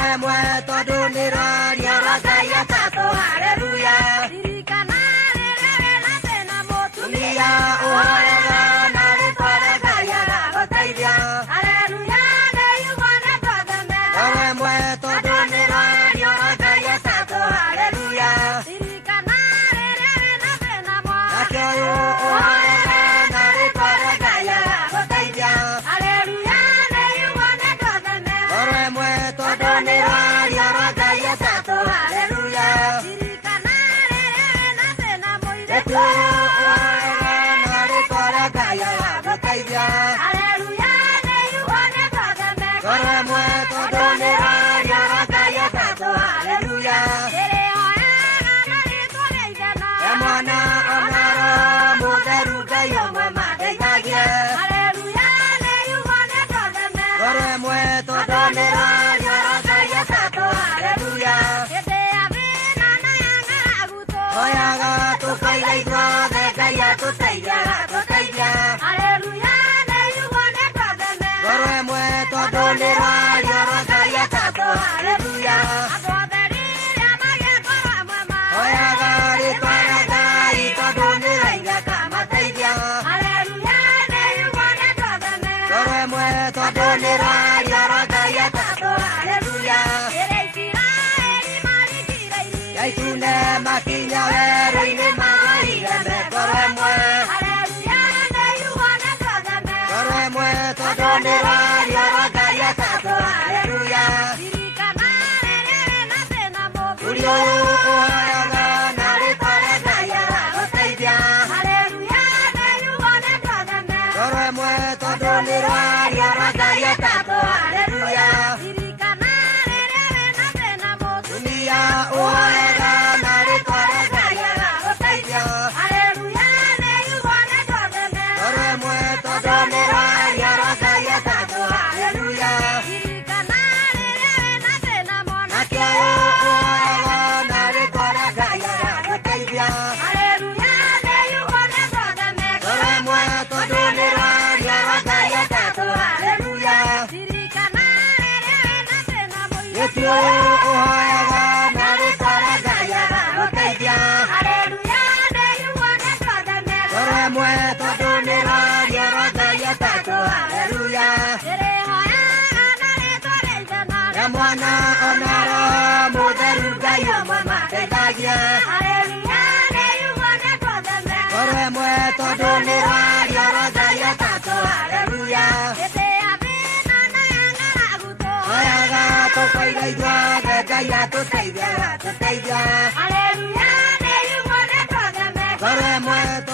Corre muerto duniro diora saya tato haleluya. Dunia ohaya nari pada gaya bataidia. Haleluya ne yuwana todame. Corre muerto duniro diora saya tato haleluya. Akio ohaya nari pada gaya bataidia. Haleluya ne yuwana todame. Corre muerto duniro diora saya tato haleluya. Akio ohaya nari pada gaya bataidia. Haleluya ne yuwana todame. Corre muerto duniro diora saya tato haleluya. Emana onaro muderu gayo mama degaye. Corre muerto donero diora saya tato haleluya. Oyaga tu kaila idwa de gaya tu taiya. Corre muerto donero diora saya tato haleluya. Oyaga ri para gai to donero ya kama taiya. Corre muerto donero diora saya tato haleluya. Yai tu ne makinya reine mai me corre muerto donero diora saya tato haleluya. Uriyo oyaga nari para gaya bataidia. Corre muerto donero diora saya tato haleluya. Dunia oyaga nari para gaya bataidia. Corre muerto donero diora saya tato haleluya. Akio oyaga nari para gaya bataidia. Corre muerto donero diora saya tato haleluya. Akio oyaga nari para gaya bataidia. Corre muerto donero diora saya tato haleluya. Emana onaro muderu gayo mama degaye. Corre muerto donero diora saya tato haleluya. Oyaga tu kaila idwa de gaya tu taiya. Corre muerto